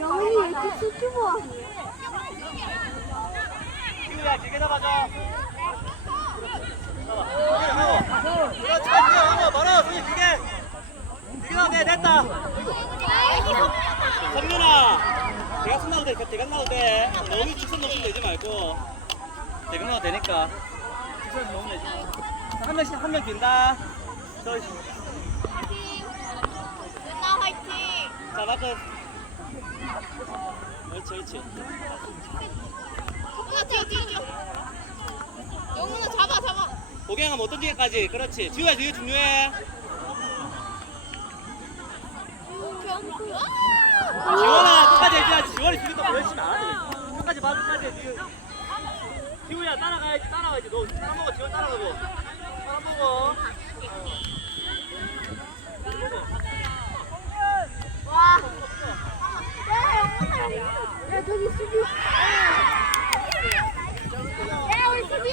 영훈이 왜 이렇게 수줍어? 기우야 길게 잡아줘. 잡아. 그렇지. 멀어. 손이 길게. 나네 됐다. 나도 돼. 대각 나도 돼. 너무 직선 넘으면 되지 말고. 대각 나도 되니까. 직선 넘으면 되지. 자, 한 명씩 한 명 빈다. 어떤 뒤에까지. 그렇지. 지우야, 뒤에 중요해. 지원아, 끝까지 해줘야지. 지원이 지금 또 열심히 안 하네. 끝까지 봐, 끝까지. 지우야, 따라가야지, 따라가야지. 너 따라먹어, 지원 따라가고. 따라먹어. 와. 야 영훈아. 야 저기 수비. 야 우리 수비.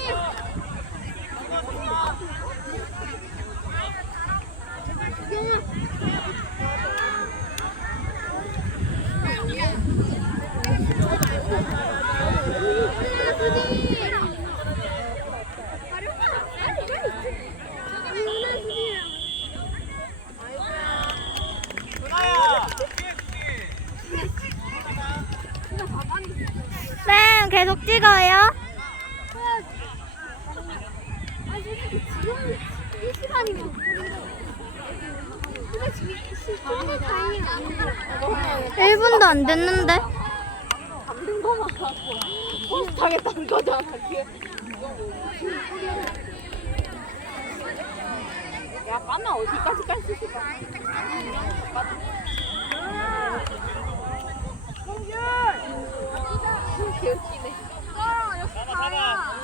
누나야! 쌤 계속 찍어요? 아 솔직히 지금 이 시간이면 근데 지금 이 시간 타이밍 안 1분도 안 됐는데? 포스트 하겠다는 거잖아 야 까나 어디까지 깔수 있을까 개웃기네 잡아,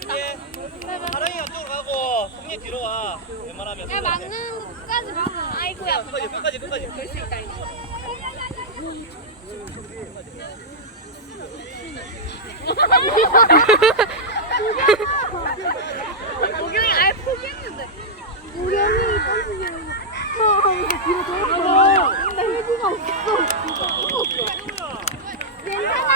잘했네. 사랑이 안쪽으로 가고, 승리 뒤로 와. 웬만하면. 야, 막는 끝까지 막아. 아이고야. 끝까지, 끝까지, 끝까지. 될수 있다, 이거. 우경이 아예 포기했는데. 우경이 던지면 너 하면서 뒤로 돌았어. 근데 회구가 없어. 괜찮아.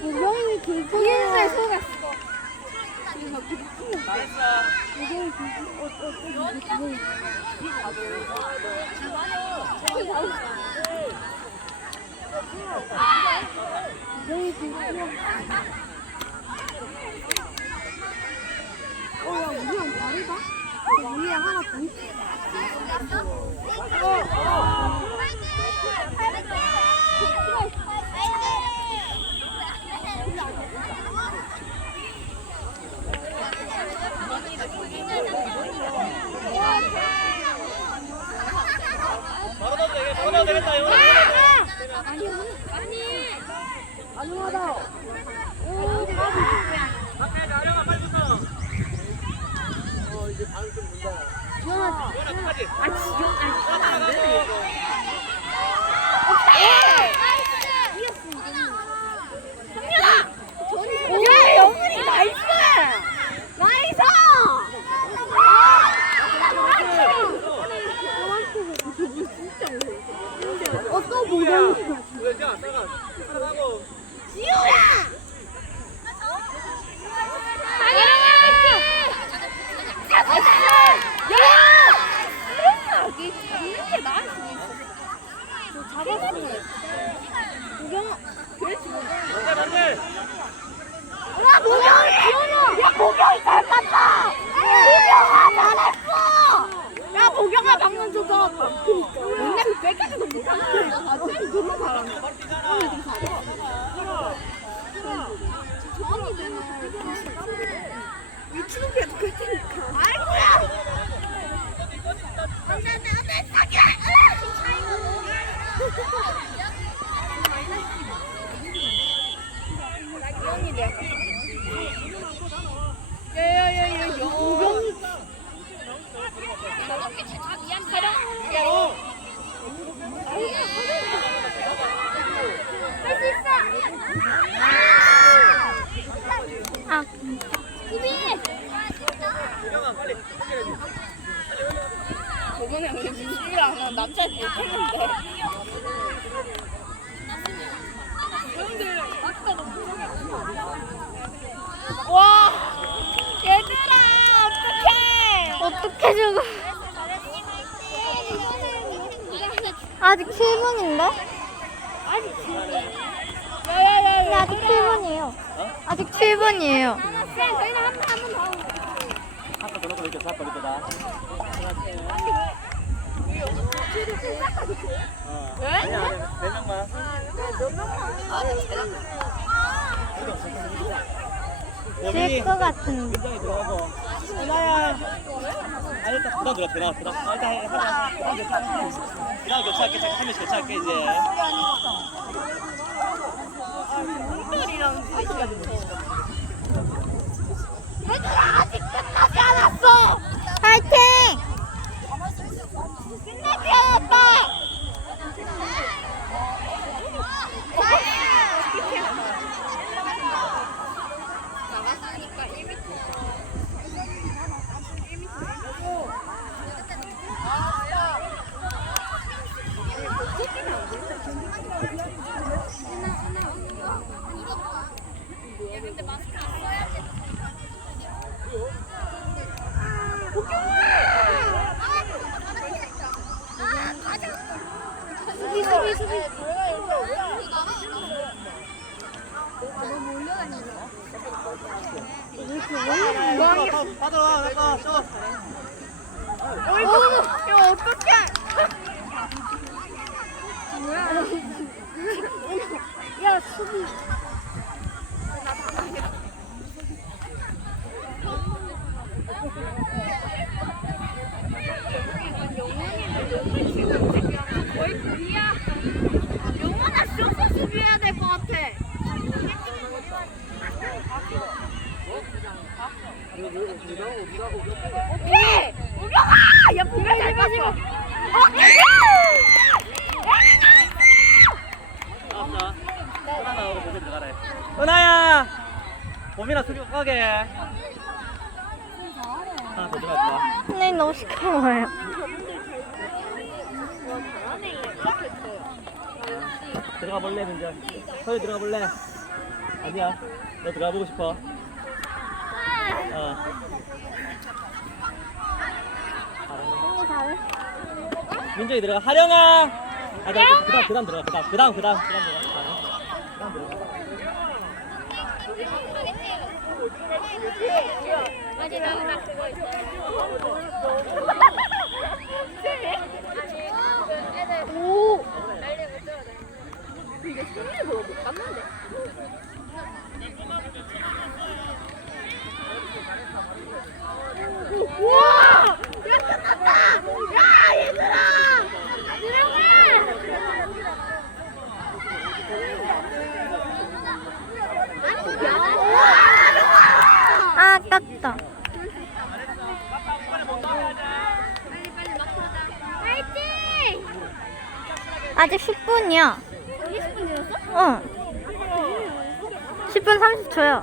우경이 들고 뒤에서 속았어. 잘했 어. 어, 야, 우리랑 다르다? 위에 하나 더있어. 앞에 가려면 빨리 붙어. 지원아. 이거는 끝까지. 아 지원 아 따라가고. 야 영훈이 나이스 나이스 어또 뭐야 왜 이제 안 따라가? 따라가고. 반대 반대. 야, 보경이 지원아! 야, 보경이 잘 봤다! 보경아, 잘했어! 야, 보경아, 방금 저거. 근데 뺏기지도 못하는 거야. 아, 쟤는 너무 잘한다. 미치는 게 똑같으니까. 아이고야 사기야! 야야야야 영경이 할수 있어! 아, 수비! 유경아 빨리. 저번에 우리 민식이랑 남자애들 못했는데. 와! 얘들아! 어떡해! 어떻게 저거. 아직 7분인데? 아니, 지금. 야야야야. 근데 아직 7분이에요. 어? 아직 7분이에요. 쌤, 저희는 한 번, 한번 더. 아까 거 이렇게 잡고 이거다. 어. 왜? 아니야, 아니야. 네 명만. 질것 같은데. 굉장히 들어가고. 은하야. 아 일단 그다음 들어. 아, 일단 해-. 그다음 교체할게. 그다음 교체할게. 잠깐 한 명씩 교체할게 이제. 얘들아, 아직 끝나지 않았어! 파이팅! 끝나지 않았다! 수비, 수비, 수비. 받아, 내가 줘. 어이구, 야, 어떡해! 야, 수비. 거의 불이야. 영원아 쇼서 수비해야 될 것 같아. 오케이! 우경아! 야, 분명 잘 봤어. 오케이! 나왔다. 하나 나오고 보세 들어가래. 은하야. 봄이나 수비 가게. 근데 너무 시끄러워요. 들어가 볼래, 민재? 서희 들어가 볼래? 아니야. 너 들어가 보고 싶어. 어. 민정이 들어가. 하령아. 아, 나 그다음 그다음 들어가. 그다음 그다음 그다음 그다음 들어가. 그다음 들어가. 오! 이게 손을 보고 못 갔는데. 우와! 야, 끝났다! 야, 얘들아! 들어가! 아, 아깝다. 파이팅! 아직 10분이야. 20분이었어? 어. 10분 30초야.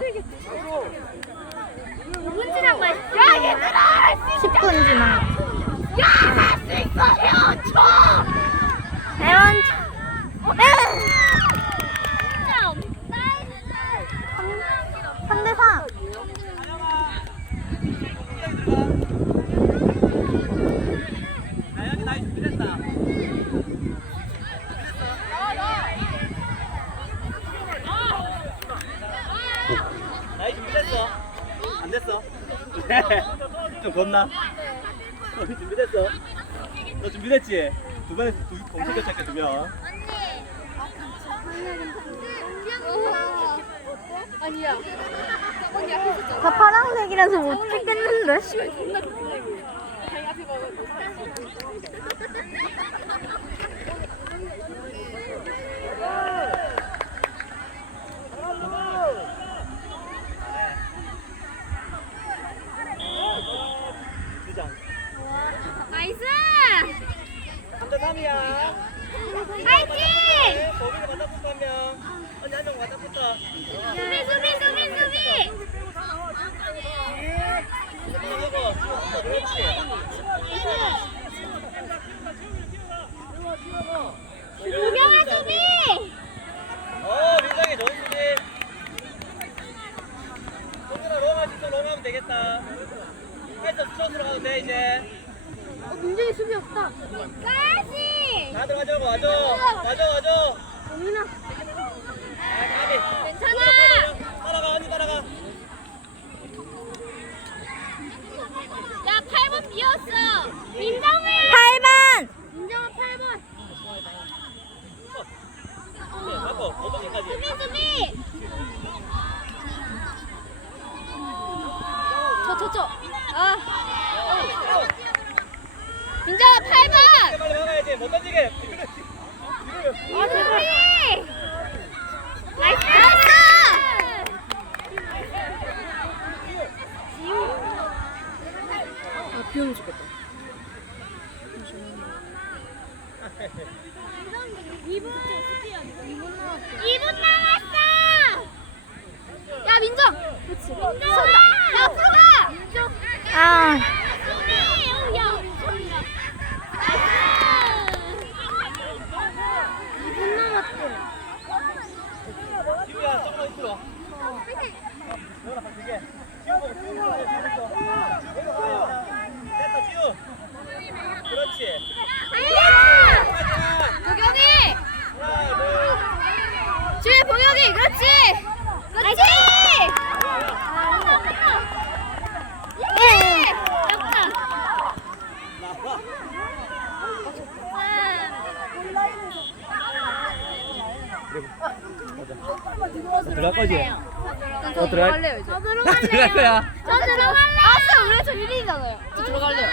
5분 지난 거야. 야 얘들아! 할수 10분 지나. 야! 할수 있어! 헤어져! 대원. 진짜 3대 4. 나연이 나이 준비됐다. 나이 준비됐어? 안 됐어? 좀 걷나? 너 준비됐어? 너 준비됐지? 두 번에 두 공식 교체할게 두 명. 아니야. 언니 앞에 있었잖아. 다 파란색이라서 못 찍겠는데. 존나 좋네. 자기 앞에 봐봐. 두 장. 나이스! 3대 3이야. 파이팅! 거기서 맞다 붙어 한 명. 언니 한 명 맞다 붙어. 수비 수비 수비 수비! 수비! 어, 민정이 좋은 수비. 동준아 롱할 수 있어, 롱하면 되겠다. 할수 스트로스로 가도 돼, 이제. 어 민정이 수비 없다. 까지! 다 들어가자고, 와줘. 와줘, 와줘. 동민아. 괜찮아. 따라가, 언니 따라가. 야 8번 비었어. 민정이. 8번. 민정아 8번. 네, 맞고, 5번까지. 수비 수비. 저 저 저. 아. 민정아 8번. 빨리 막아야지, 못 던지게. 아 수비. 나이스. 아 비 오면 죽겠다. 2분 2분 남았어. 야 민정. 그렇지. 민정. 야 앞으로 가. 민정. 아, 수비. 야 민정이야. 나이스. 2분 남았대. 지우야, 조금만 있어. 너랑 같이 게. 지우 보고, 지우 보고, 지우 보고. 됐다, 지우. 그렇지. 아니야. 하나, 도경이. 하나, 둘. 주위 보경이 그렇지. 그렇지. 예. 잡자. 나와. 들어갈 거지? 너 들어갈 저 아, 들어갈래요. 들어갈 거야. 저 들어갈래. 아싸 원래 저 1위잖아요. 저 들어갈래요.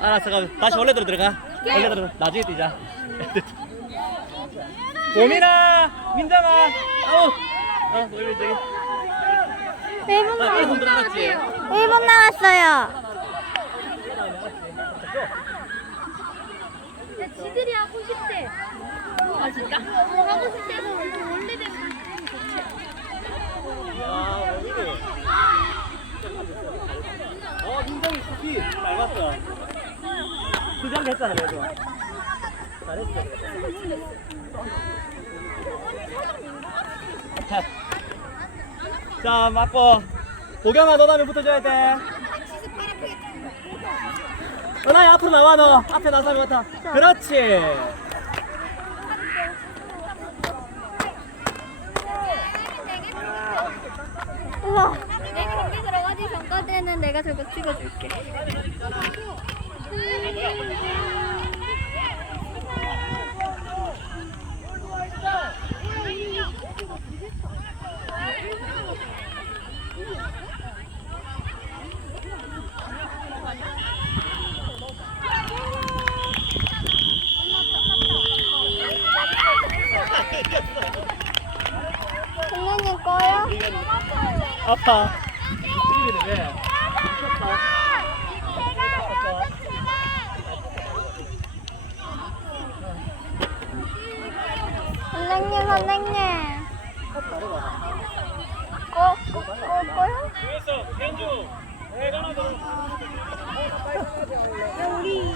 알았어, 그럼 다시 원래대로 들어가. 원래대로 나중에 뛰자. 고민아, 민정아, 아우, 어, 우리 저기. 1분 나남 1분 들어갔지? 1분 남았어요. 야, 지들이 하고 싶대. 아 진짜? 하고 싶대서 원래대로 야, 여기는. 어, 민정이 스키 잘 봤어. 수장 됐잖아, 그래도. 잘했어. 자, 자, 맞고. 보경아, 너 다음에 붙어줘야 돼. 은하야, 앞으로 나와, 너. 앞에 나서 하면 같아. 그렇지. 우와. 내 경기 들어가기 전까지는 내가 저거 찍어줄게. 선생님? 이건 아파. 이리는 왜? 미쳤다. 선생님. 어, 어, 어, 대단하다.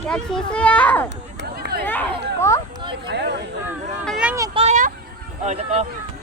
야, 지수야. 꺼? 선생님 꺼요? 아 이제 꺼.